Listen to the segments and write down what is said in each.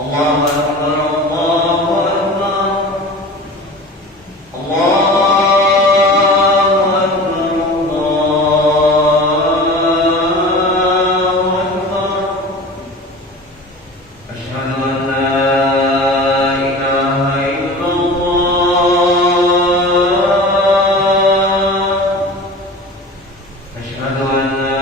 Allahu Akbar, Allahu Akbar, Allahu Akbar, Allahu Akbar. Asyhadu an la ilaha illallah. Asyhadu an la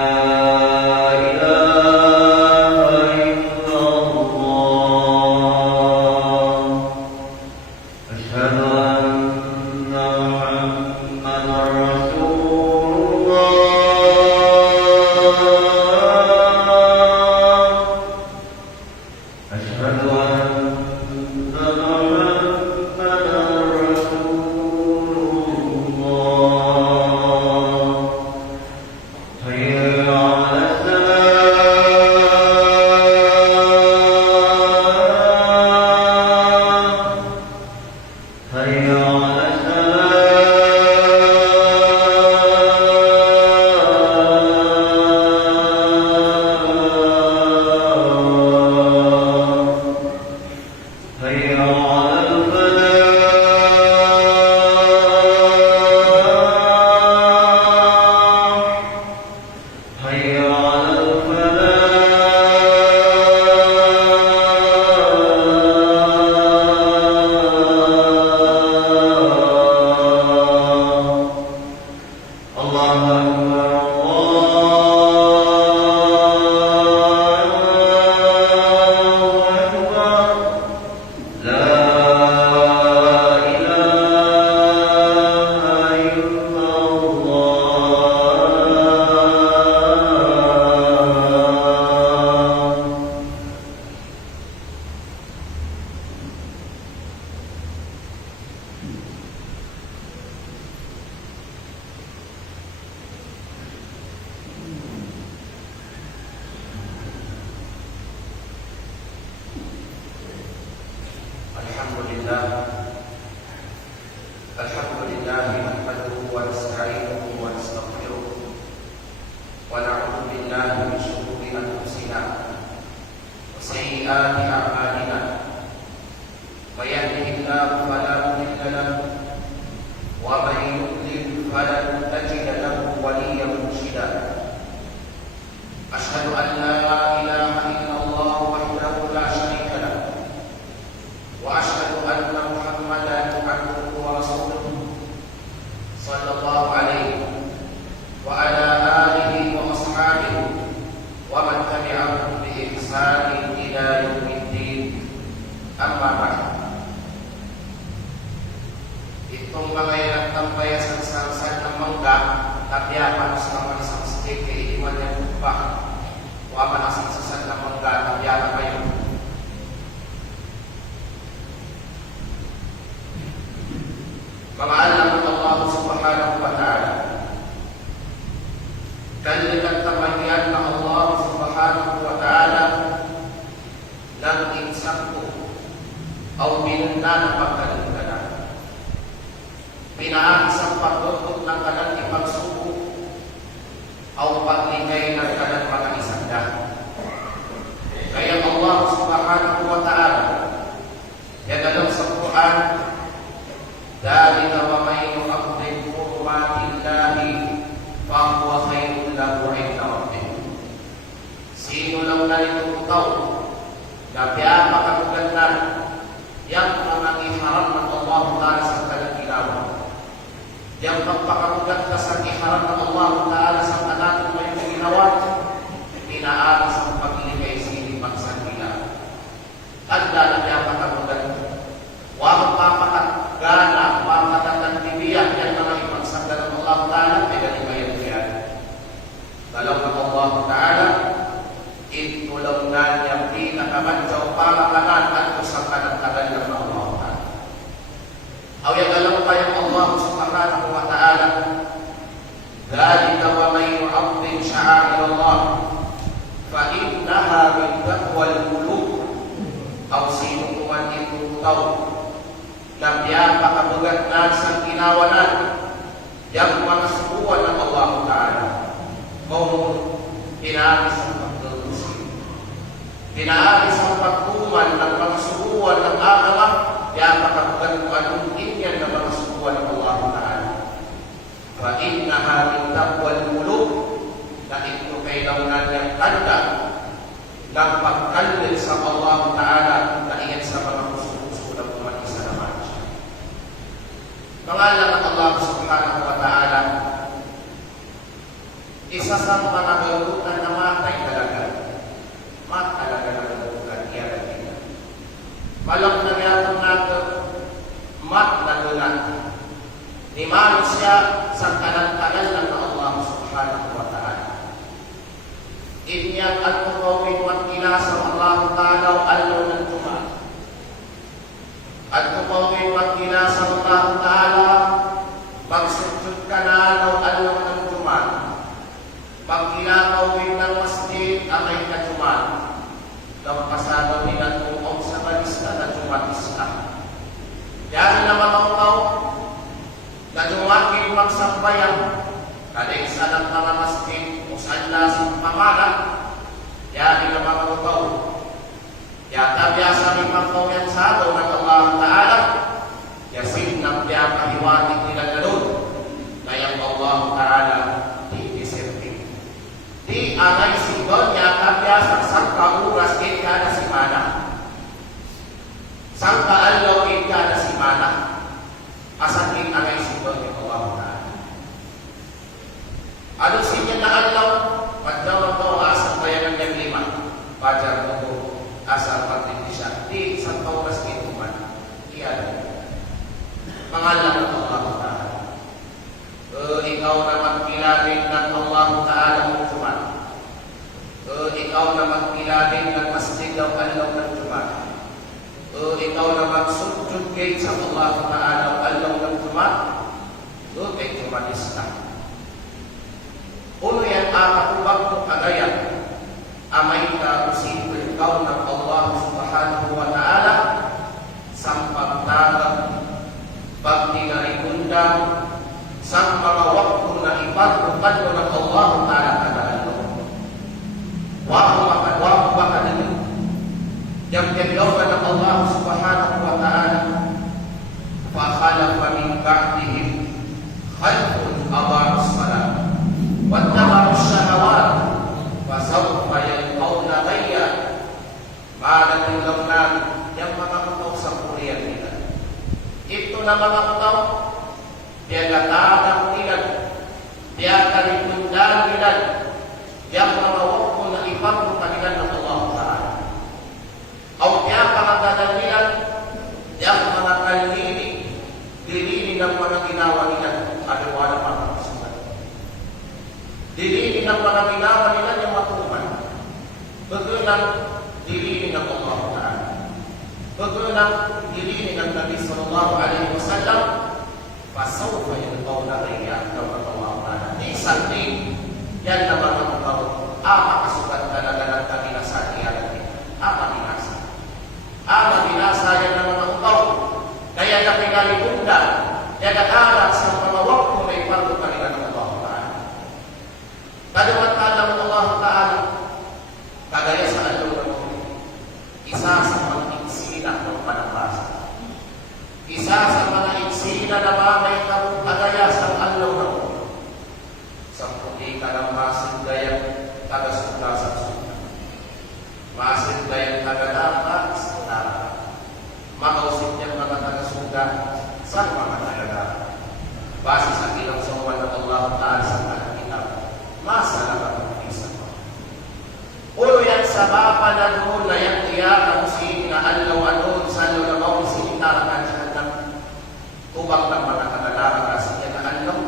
Alhamdulillah nahmaduhu wa nasta'inuhu wa nastaghfiruh wa na'udzu billahi min shururi anfusina wa sayyiati a'malina. May yahdihillahu fala mudilla lahu wa may yudlil falan tajida lahu waliyyan murshida. Asyhadu an la ilaha illallah wahdahu la syarika lahu wa asyhadu anna Muhammadan abduhu wa rasuluh sallallahu alaihi wa ala alihi wa ashabihi wa man tabi'ahum bi ihsanin ila yaumiddin. Amma ba'd. Itong mga nagtambayasan sa ng mangga tapi apan sa mga isang stik kay iman niya pa wa man asang sa ng mangga tapi apan kayo. Pemaalam Allah Subhanahu wa Ta'ala dan dengan kebahagiaan Allah Subhanahu wa Ta'ala ng insakto o binundan pagkalingkanan pinaan sa pagtutok ng kanang ipagsuko o pagligay ng kanang mga isanda. Kaya Allah Subhanahu wa Ta'ala yadalang sa Quran, dalika wa may yu'azzim hurmatillahi fa huwa khairun lahu 'inda rabbih. Sino lang nalitutaw na piyapakagugandan yang mga iharam ng Allah Ta'ala sa kanyang ilawan, yang pagpakagugat ka sa iharam ng Allah Ta'ala sa kanyang may ilawan, pinaalis ang pagligay sa ilipag sa ilawan. Tanda na piyapakagugat wa magpapakagana, mapatatantibiyan yan mga ipagsagda ng Allah Ta'ala ay galibayan yan. Dalaw ng Allah Ta'ala itulong na niyang pinakamadyaw pamakanan at usapan ng tagal ng Allah Ta'ala. Awag alam kayong Allah Subhanahu wa Ta'ala, dalika wa may yu'azzim sha'air Allah fa innaha min taqwal qulub. Aw sino man itutaw na piyapakabugat na sa ginawanan yang mga subuan ng Allah Ta'ala kung pinaalis ang pagtutusin. Pinaalis ang pagkuman ng mga subuan ng agama, kaya makapagkanuan inyan ng mga subuan ng Allah Ta'ala. Fa innaha min taqwal qulub, na ito kailangan niyang tanda ng pagkalil sa Allah Ta'ala na iyan sa mga puso-puso ng umat-isa naman siya. Pangalan ng Allah Subhanahu wa Ta'ala, isa sa mga galutan na matay talaga. Matalaga na galutan, iyan ang ina. Malang nangyatong natin, mat na lunan. Nimalo siya sa tagal-tagal ng Allah Subhanahu wa Ta'ala. Inyang at tumawin magkila sa Allah Ta'ala o alaw ng tumal. At tumawin magkila sa Allah Ta'ala, magsujud ka na o alaw ng tumal. Magkilakawin ng masjid, amay ka tumal. Nagpasagaw nila tumaw sa balista na tumatis ka. Yan na matawtaw, na dumaking magsambayan, kaligsa ng mga masjid, kung saan lasang pamala, yan na matawtaw. Yata biya sa aming magkawin sa ataw ng Allah Ta'ala, yasin na biya kahiwatig nila na doon, na yung Allah Ta'ala, di agay singgol niya kapya sa sangka oras kada simana. Sangka alaw kada simana. Asakin agay singgol niya kawawa. Ano sinya na alaw? Padawang daw asang bayan ng lima. Pajar mo asang pagtindi siya. Di sangka oras man. Iyan. Pangalan ng Allah Ta'ala. Ikaw na magkilarin ng Allah Ta'ala ng Jumat. Ikaw na magkilarin ng masjid ng alaw ng Jumat. Ikaw na magsujud kay sa Allah Ta'ala ng alaw ng Jumat. Kay Jumatista. Uno yan akakubag mo kagayan. Amay ka usipin ikaw ng Allah Subhanahu wa Ta'ala. Sampagtagag, pagtinarikundang, sa mga waktu na ipagputan mo ng Allah Ta'ala kadalo. Wako baka nila. Yang kailangan ng Allah Subhanahu wa Ta'ala, فَخَلَفَ مِنْ بَعْدِهِمْ خَلْفٌ أَضَاعُوا الصَّلَاةَ وَاتَّبَعُوا الشَّهَوَاتِ فَسَوْفَ يَلْقَوْنَ غَيًّا. Malaking lamnan yang mga kataw sa kuriyan nila. Ito na mga kataw, dia katakan tidak, dia kalipundan tidak, yang memawakmu na ipagmu kanilan ng Allah Ta'ala. O dia pangagadalan yang mga kalini, dilini ng mga ginawa nila, adiwala mga kasulat. Dilini ng mga ginawa nila yung matuman. Bagulang dilini ng Allah Ta'ala. Bagulang dilini ng Nabi Sallallahu Alaihi Wasallam. Pasawfa yalqawna ghayyan kama tawaqana. Di santin yan na mga mga ama kasukat talaga ng kabinasa iyan. Ama binasa. Ama binasa yan na mga utaw. Kaya na pinalibunda, yan nag-arak sa mga wakto na ipardo kanila ng Allah Ta'ala. Kadamat alam ng Allah Ta'ala, kagaya sa along ng isa sa mga insina ng panabasa. Isa sa mga insina na mamay na kagaya sa alaw ng sa puti ka ng masin gayang taga-sunda sa sunda. Masin gayang taga-daka sa daka. Makausin niyang mga taga-sunda sa mga taga-daka. Base sa ilang sawan ng Allah Ta'ala sa kalang kitab, masa na kapag-isa mo. Ulo yan sa bapa na doon na yung tiyak ang sin na alaw anon sa alaw na mawang sinitarakan siya ng tubak ng mga taga-daka kasi niya na alaw.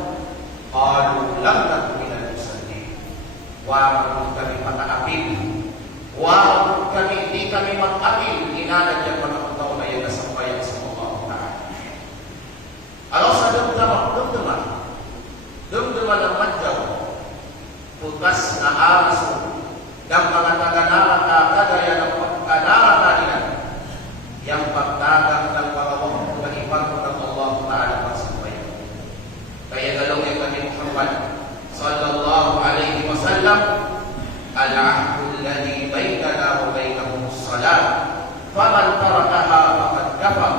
Qalu lam naku minal musallin. Wag kami pag-aapil. Wag kami, hindi kami mag-apil. Inanad yung mga utaw na yan na sampayan sa Allah Ta'ala. Alaw sa dumduman ng madyaw, putas na araso ng mga taga-naraka kagaya ng pagka-naraka nila, yung pagdagang ng mga wakto na ibago ng Allah Ta'ala pagsampayan. Kaya dalawang yung kami Muhammad sallallahu alaihi wasallam, al-ahdu alladhi baynana wa baynahum faman tarakaha faqad kafar.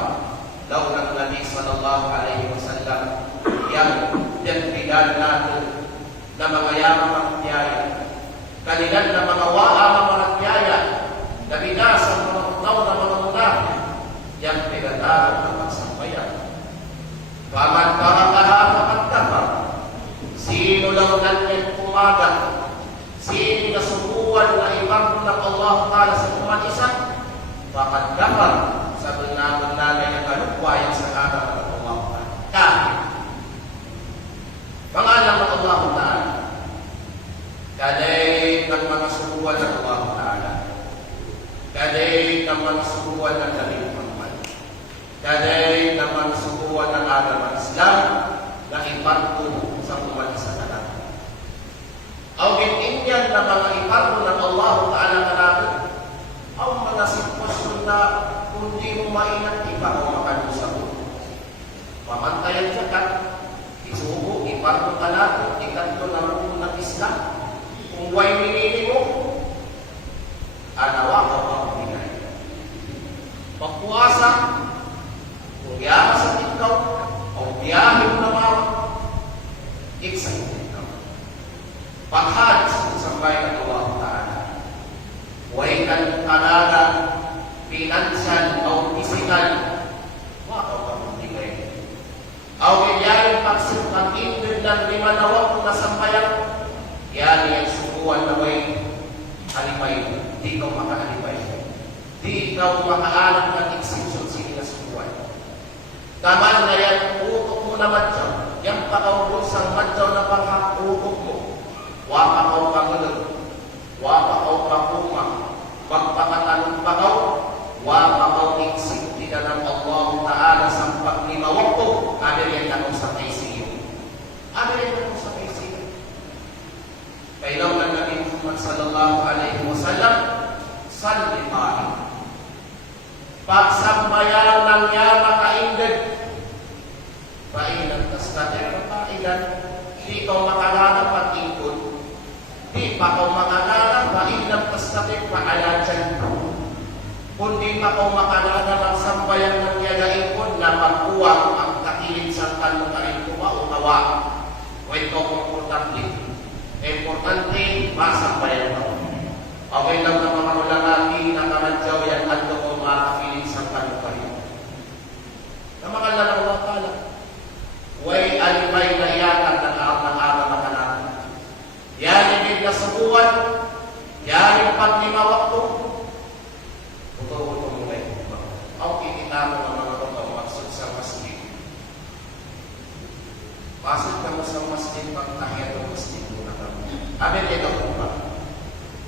Laula Nabi sallallahu alaihi wasallam yang diberikan natin na mga yamang magtiyaya, kanilan na mga waa mga magtiyaya, na binasa mga utaw na mga munafik, yang pinatawag ng magsambayan. Faman tarakaha faqad kafar. Sino lang natin pumagat, sino na subukan na ibang ng Allah Ta'ala sa umat isa, faqad kafar. Sabi namin namin ang kalukwayan sa araw ng Allah Ta'ala. Kahit pangalan ng Allah Ta'ala, kaday ng mga subukan ng Allah Ta'ala, kaday ng mga subukan ng Nabi Muhammad, kaday ng mga subukan ng agama Islam na iparto sa umat sa kanan. Ang itinyan na mga iparto ng Allah Ta'ala kanatin, ang mga sitwasyon na kundi mo mainat iba o makalusa mo. Pamantayan siya ka, isubo, iparto ka natin, ikanto na rin ng Islam. Kung huwag minili mo, anawa ka ang binay. Pagpuasa, kung yaman sa ikaw, o biyahe mo na mawag, iksan mo ikaw. Paghad sa sambay ng Allah Ta'ala, huwag kang talaga, pinansyal o physical, wakaw ka magbigay. Aw kaya pagsit ang indod ng limanawak na sampayan, yan yung subuan na may halipay, di ikaw makahalipay. Di ikaw makaalam ng exception sa inasubuan. Taman na yan, utok mo na madyaw, yan pakaubos ang madyaw na panghakutok mo. Wapakaw pangulag, wapakaw pakumang, magpakatanong pakaw, wapakaw iksik, di na ng Allah Ta'ala sa paglimawag ko, amin yan ako sa kaisiyo. Amin yan ako sa kaisiyo. Kailaw ng Nabi Muhammad sallallahu alaihi wasallam, salli tayo. Pagsambayan ng yama kaindad, painan tastatir, painan, di kau makalala pag-ikot, di pa kau makalala, painan tastatir, paalajan ko. Kundi pa kau makalala ng sambayan ng yagaikot na magkuwang ang kakilid sa tanong kain ko maunawa. O ito importante. Importante, masambayan ko. Okay lang na mga ulamati na kamadyaw yan at ko makakilid sa tanong kain. Na mga lalawa kala, way alibay na iyakan ng araw makanatan. Yan ibig na subuan, yan yung paglimawak ko. Puto-puto mo kayo. Ang kikita mo ng mga rong maksud sa masjid. Pasok ka mo sa masjid, pagtahiyat ng masjid mo na kami. Amin yada hukba.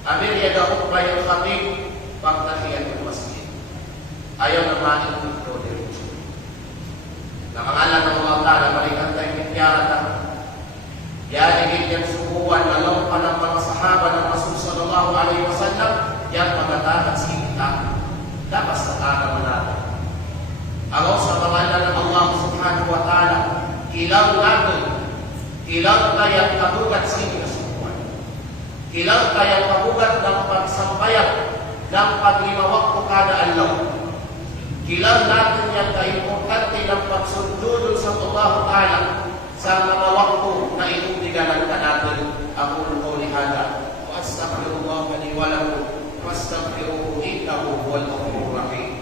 Amin yada hukba yung khatib, pagtahiyat ng masjid. Ayaw na manin ng ito diretso. Nakangalan ng Allah Ta'ala, balikan tayo kitiyara na. Yan higit yung subuan na lang pa ng mga sahaba ng Rasul sallallahu alaihi wasallam, yan pagkatahan sa kita. Dapat sa agama natin. Agaw sa pangalan ng Allah subhanahu wa ta'ala, kilaw natin, kilaw kayang kabugat sa inyong subuan. Kilaw kayang kabugat ng pagsampayan ng paglimawak ko kada alaw. Kilaw natin yan ka-importante ng pagsundulol sa Allah Ta'ala sa mga wakto na inubiganan ka natin. Ako ko ni hada. Wa astaghfirullah li wa lakum wastaghfiruhu innahu huwal ghafurur rahim.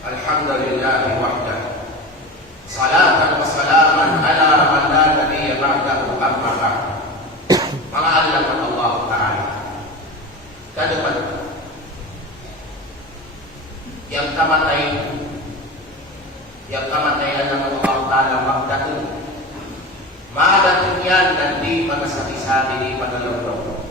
Alhamdulillah wahdah. Salatan wa salaman ala man la nabiyya ba'dahu amma ba'd. Mga alam ng Allah Ta'ala. Kaduman, yang kamatayan ng Allah Ta'ala magdatun. Madatun yan dan di magasabi-sabi, di magalawlaw.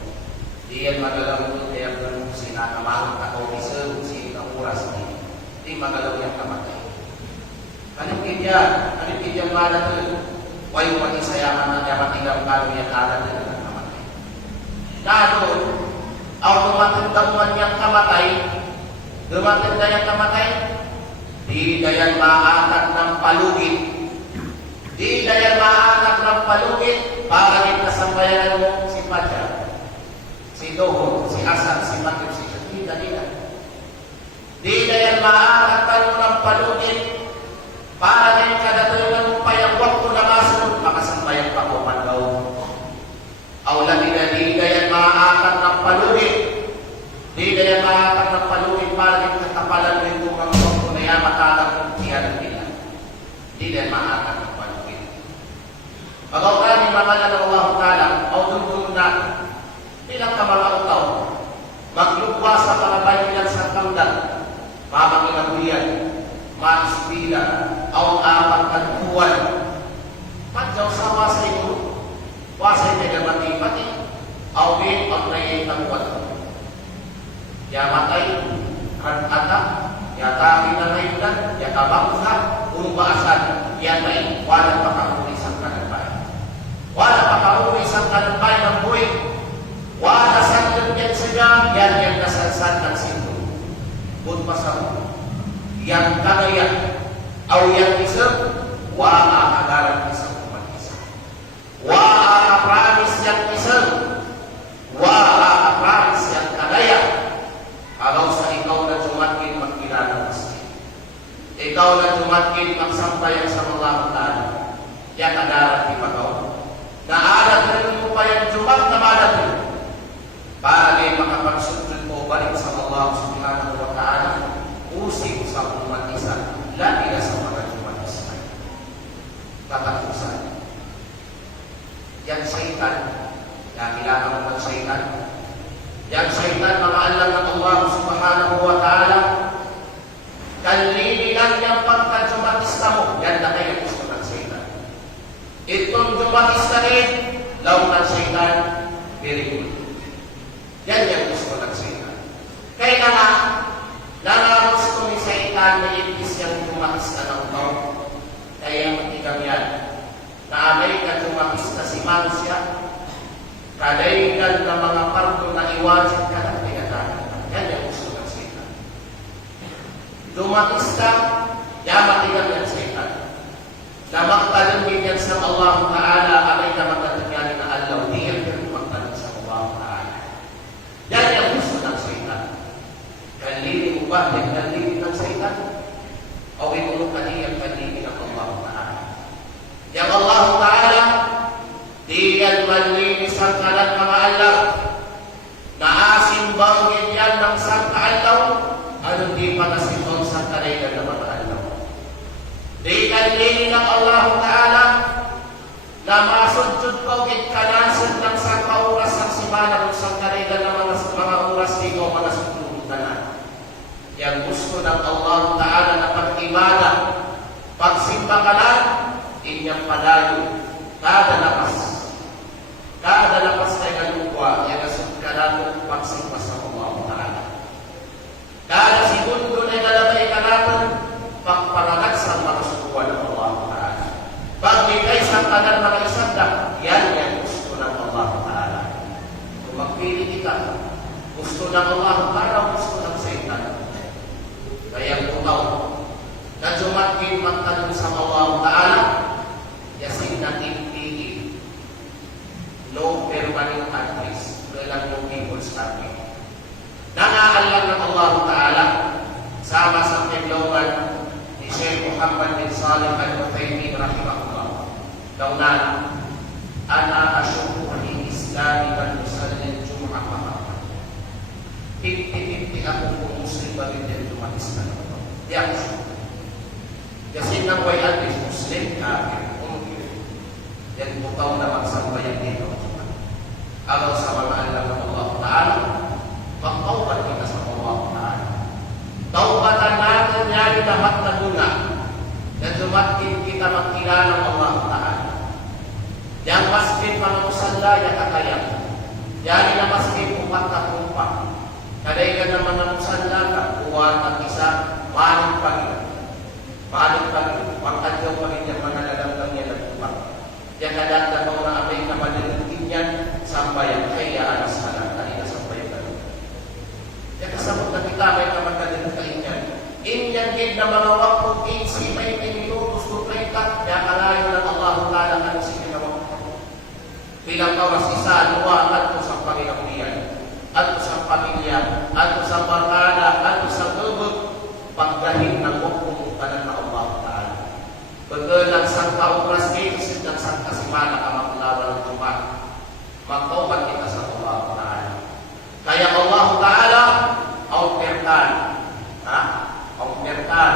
Di yan magalawlaw, kaya ganun sinakamahan ako, isang sinakamuras niya. Di magalaw yang kamatay. Alipid yan madatun. Way pati sayaman na matigang kalo yan alam nila ng kamatay. Nado, automatic damuan niyang kamatay, dumating na niyang kamatay, di na yan maakat ng palugit. Di na yan maakat ng palugit para rin kasambayan mo si Padya, si Doho, si Asad, si Matip, si Shakita, di na yan maakat ng palugit para rin kadatulan mo pa yung wakto na masunod, makasambayan pa ko man daw. Aula di na yan maakat ng palugit. Di na yan maakat ng palugit para rin katapalan rin kung ang wakto na yan matalang kung tiyan nila. Di na yan maakat ng palugit. Pag-aukani mamala ng Allah Ta'ala, o dun na bilang kamalautaw, maglugwa sa kalabay nilang sa kangdag, mamanginabuyan, maispila, o apat tagpuan. Padyaw sa wasay mo, wasay megamati-pati, o bin at nayay tagpuan. Yamatay, kan-atak, yataki na ngayon, yatabangsa, umubaasan, yatay, walang pakahuli sa kanabay. Wala pakahuli sa kanabay ng buhay. Wala sandan yan siya, yan yung nasansan ng sinto. Kung pasang, yang kagaya, aw yang isang, waa agaran isang umat-isa. Waa apramis yang isang, waa apramis yang kagaya. Agaw sa ikaw na jumatkin magkilala maskin. Ikaw na jumatkin magsambayan sa mga matalo. Yan agaran di pagaw. Naalat rin mo pa yung jumat na malatin. Para kayo makapagsundod mo balik sa Allah subhanahu wa ta'ala, usik sa umat isa, lagi na sa mga umat isa. Tatapusan. Yan syaitan, nakilangan mo ng syaitan. Yan syaitan, mga alam ng Allah subhanahu wa ta'ala, kanlililan niyang pagka-jumatista mo, yan na kayo gusto ng syaitan. Itong jumatista rin, law ng syaitan, very good. Yan yung gusto ng syaitan. Kaya nga, gusto ni syaitan na ibis yung tumakista ng tao. Kaya matikam yan. Naamay ka tumakista si Mansya, kadaigan na mga parto na iwasin ka ng tinatanan. Yan yung gusto ng syaitan. Tumakista, matikam yan syaitan. Na magtalangin yan sa Allah Ta'ala, amay na magtatagyan na Allah, di yan yung magtalangin sa Allah Ta'ala. Yan yung gusto ng syaitan. Kanlili mo ba? Yan kanlili ng syaitan? O ito kaniyang kanlili ng Allah Ta'ala. Yang Allah Ta'ala, di yan manlinis ang kalat mga Allah. Naasimbangin yan ng sang kaalaw, anong di pa nasimon sa kanaylan ng mga alaw. Di kanlili ng Allah Ta'ala, na masudsud ko kanasan ng sang kauras ng simana kung sang kanaylan ng mga oras di ko mga sutulutan. Yang gusto ng Allah Ta'ala na pag-ibada, pagsimba ka lang, inyang padayo, kada lapas ay kalukwa, yan asod ka natin pagsimba sa Allah Ta'ala. Kada segundo na ilalabay ka natin, pagparangat sa mga sukuan ng Allah Ta'ala. Pagbigay sa kanan mga isanda, yan gusto ng Allah Ta'ala. Kung magpili kita, gusto ng Allah Ta'ala, gusto ng syaitan. Kaya tutaw, na jumatkin magtanong sa Allah Ta'ala, yasin natin pili. No permanent address, walang no people's address. Nangaalam ng Allah Ta'ala, sama sa paglawan ni Sheikh Muhammad bin Salih al-Uthaymin rahimahullah. Daunan, ana asyuku ni Islami dan musallin Jum'ah Muhammad. 50-50 ako kung Muslim bagay din Jum'ah Islam. Di ako syuku. Kasi nang way address, Muslim, kafir, umkir. Yan butaw na magsambayan dito. Agaw sa mga alam ng Allah Ta'ala, magtaubat kita sa Allah Ta'ala. Taubatan natin yan lahat na muna na dumating kita magkilala ng Allah Ta'ala. Yang masjid mga musalla, yan kakayang. Yan na masjid upat na kumpa. Kadaigan naman ng musalla ka, buwan at isa, maling pagin. Maling pagin. Pagkadyaw pa rin yung mga nalalang niya ng upat. tingid na mga wakong 15, 20 minutos to 30, kaya kalayo ng Allah Ta'ala ano si pinawakong. Bilang kawas isa, dua, ato sa Panginoon, ato sa pamilya, ato sa barkada, ato sa gubog, pagdahin ng wakong kanan na Allah Ta'ala. Pagdalang sang kaubras dito, silang sang kasimana ka maglawan ng Jumat. Magtaubat kita sa Allah Ta'ala. Kaya Allah Ta'ala, outpertan, outpertan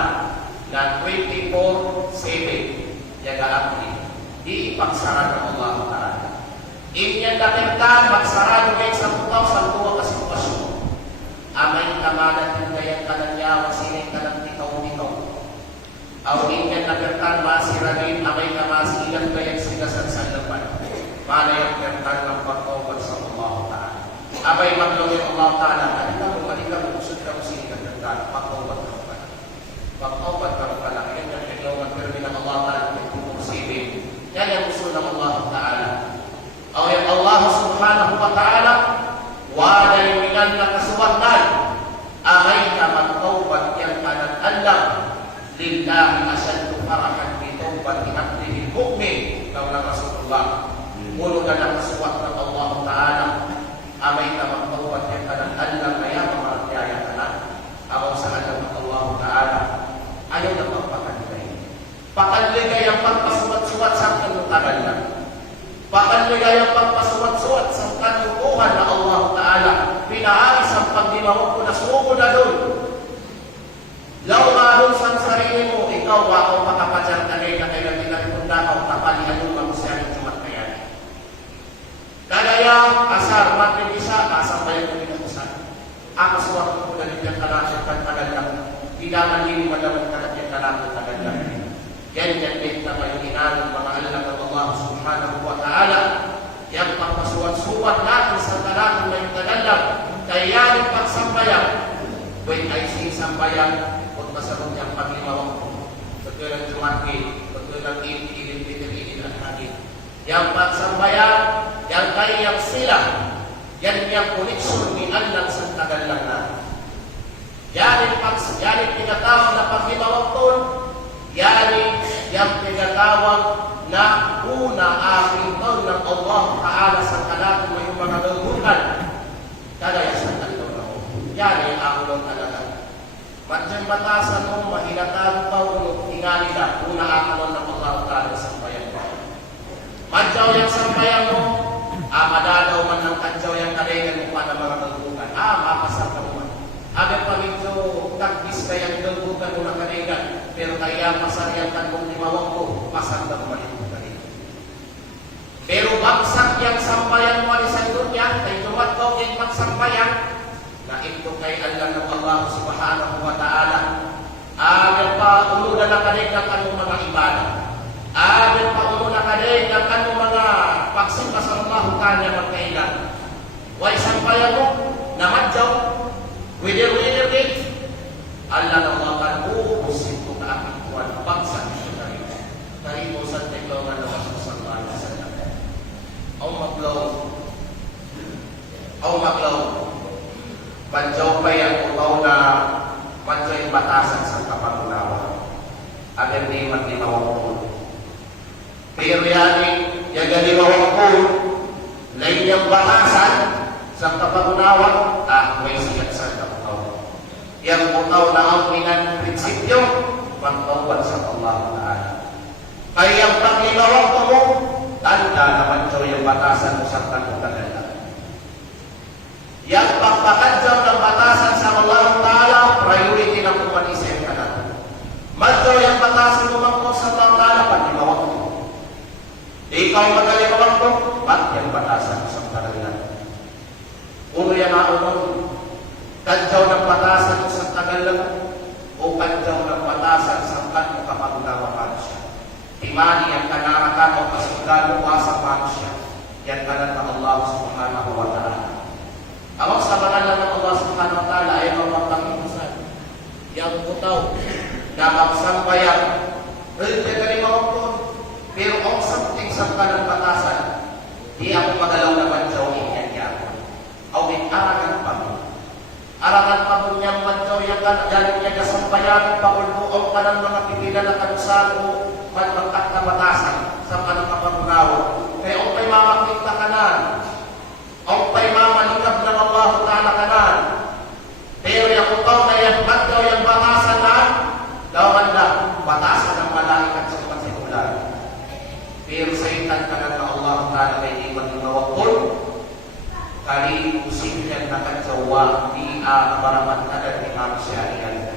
na 24/7 yaga-apli. Di ipagsara ng Allah Ta'ala. Inyan nakita, magsarado kayo sa tutaw sa tuwa ka sitwasyon. Amay kamanan din kayan kananyawa, sinay kanang tikaw-tikaw. Aw inyan nakita, masiranin, amay kamasilang kayan sigasan sa laban. Manayang kertan ng pagkawad sa Allah Ta'ala. Abay maglungin Allah Ta'ala, halika mo, usod ka mo sinigang kertan, pagkawad ka pa. Pagkawad ka pa lang, yan yung kailangan permi ng Allah Ta'ala, may pumusibin. Yan yung usul ng Allah Ta'ala. Aw yung Allah Subhanahu wa Ta'ala, wala yung minan na kasuwatan, amay ka magkawad yan kanan alam, lillahi asyadu farahan bitawbati abdihil mu'min, kaulang Rasulullah. Mulo na nakasuwat ng Allah Ta'ala, amay ka magkawad yan kanan alam, kaya mamaratyaya ka na, abaw sa alam ng Allah Ta'ala, ayaw na magpakaligay. Pakaligay ang pagpasuwat-suwat sa kanutagal na. Pakaligay ang pagpasuwat-suwat sa kanukuhan na Allah Ta'ala. Pinaayos ang pagdimawag ko na sumo na doon. Law nga doon sa sarili mo, ikaw ako makapadyang kanay na kayo pinagpunta ka, tapalihan yung magusyan ng Jumat kaya. Kagaya, asar, matin isa, asang bayan ko pinakusan. Ako suwak ko na nityan kalasyon kan tagal lang. Tidak mandiri madamang kanatyan kalasyon tagal lang. Yan din na kayo inanong mga alam ng Allah Subhanahu wa Ta'ala. Yang pagpasuwat-suwat natin sa kalasyon na yung tagal lang. Kaya yung pagsambayan, when I say sambayan, kung masarong niyang paglimawang ko, pagkalang Jumati, pagkalang ilin at hagin. Yang pagsambayan, yang kayang sila, yan yung koneksyon ni Allah sa tagal lang na. Yan yung tinatawag na paglimawang ko, yan yung tinatawag na una aking taon ng Allah Ta'ala sa kalatong may mga gagutan. Kagaya sa tatlo na ko. Yan yung ako ng talaga. Madyan batasan mo, mahilatan taon, tingali na, una ako ng Allah Ta'ala sa bayan mo. Madyaw yung sampayan mo, madadaw man ng kadyaw yung kalingan mo pa ng mga gagutan. Makasar ka naman. Agar pa medyo tagpis ka yung gagutan mo ng kalingan, pero kaya masaryan ka mong limawag ko, masarda mo malit mo kalingan. Pero bagsak yung sampayan mo sa dunya, kay dumat ko yung pagsampayan, na ito kay Allah ng Allah Subhanahu wa Ta'ala. Agar pa ulo na nakalignan ka ng mga ibadah. Agar pa ulo na nakalignan ka ng mga pagsimba sa Allah Ta'ala magkailan. Way sampayan mo, namadyaw, winner din. Allah ng Allah kan uubusin ko na aking kuwan, bagsak ito na rin. Narimusan teklongan na Rasul sallallahu alaihi wasallam. Aw maglaw. Madyaw pa yan utaw na madyaw yung batasan sa kapangunawa. Agar di maglimawang po. Pero yung galimawang po, lain yung batasan sa kapangunawa, may sigat sa kaputaw. Yang utaw na ang prinsipyo, magtawad sa Allah Ta'ala. Kaya yung paglimawang po mo, tanda na madyaw yung batasan mo sa kapangunawa. Yang pagpakadyaw ng batasan sa Allah Ta'ala, priority ng kumanisip ka natin. Madyaw yung batasan mo mga sa Allah Ta'ala, paglimawang mo. Ikaw magalimawang mo, ba't yung batasan mo sa Ta'ala? Uno yung maunong, kadyaw ng batasan mo sa Tagalang, o kadyaw ng batasan sa kanmo kapag unawa siya. Imani ang kanaraka o kasugano mo sa siya. Yan kanan ng Allah Subhanahu wa Ta'ala. Ang sa pangalan ng Allah Subhanahu wa Ta'ala ay mapagpakimusan. Yang utaw na magsambayan. Rin ka limawang po. Pero ang samting sa kanang batasan, di ako magalaw na madyaw yan niya. Aw may aragan pa mo. arangan pamunyang magkawiyakan galing niya kasampayan pagulbuong ka ng mga pipilan na kanusan mo magmagkat na batasan sa kanang kapamunaw. Kaya o pa'y mamakita ka na, o pa'y mamalikab ng Allah Ta'ala ka na. Pero yung utaw na yan, magkaw yung batasan na, lawan na, batasan ng malaikat sa pasimulan. Pero sa itan ka na Allah Ta'ala kay di magingawakon, kali usip yan nakadsawa di baraman kadar Imam Syafi'i.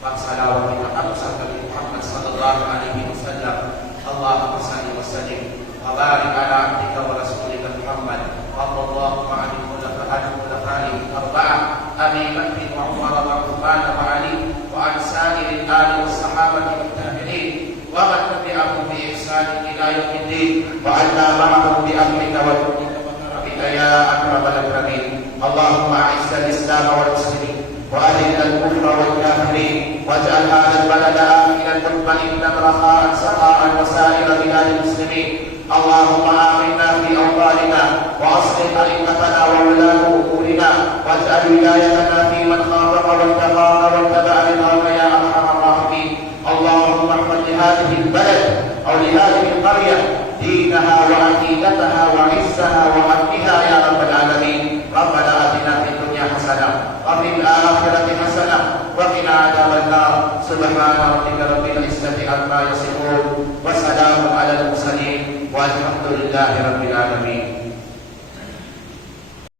Pagsalawat kita kamu sa Nabi Muhammad sallallahu alaihi wasallam. Allahumma salli wa sallim wa barik ala abdika wa rasulika Muhammad sallallahu alaihi wasallam. Arba'ah Abi Bakr wa Umar wa Uthman wa Ali wa an sa'iril ali was sahabati wat tabi'in wa man tabi'ahum bi ihsan ila yaumiddin wa anna ma'ahum bi amrika wa يا أكرم الأكرمين. اللهم أعز الإسلام والمسلمين وأذل الكفر والكافرين واجعل هذا البلد آمنا مطمئنا رخاء سخاء وسائر بلاد المسلمين. اللهم آمنا في أوطاننا وأصلح أئمتنا وولاة أمورنا واجعل ولايتنا في من خافك واتقاك واتبع رضاك يا أرحم الراحمين. اللهم احفظ لهذه البلد أو لهذه القرية دينها وعقيدتها وعزها وأمنها يا رب العالمين. ربنا آتنا في الدنيا حسنة وفي الآخرة حسنة وقنا عذاب النار. سبحان ربك رب العزة عما يصفون وسلام على المرسلين والحمد لله رب العالمين.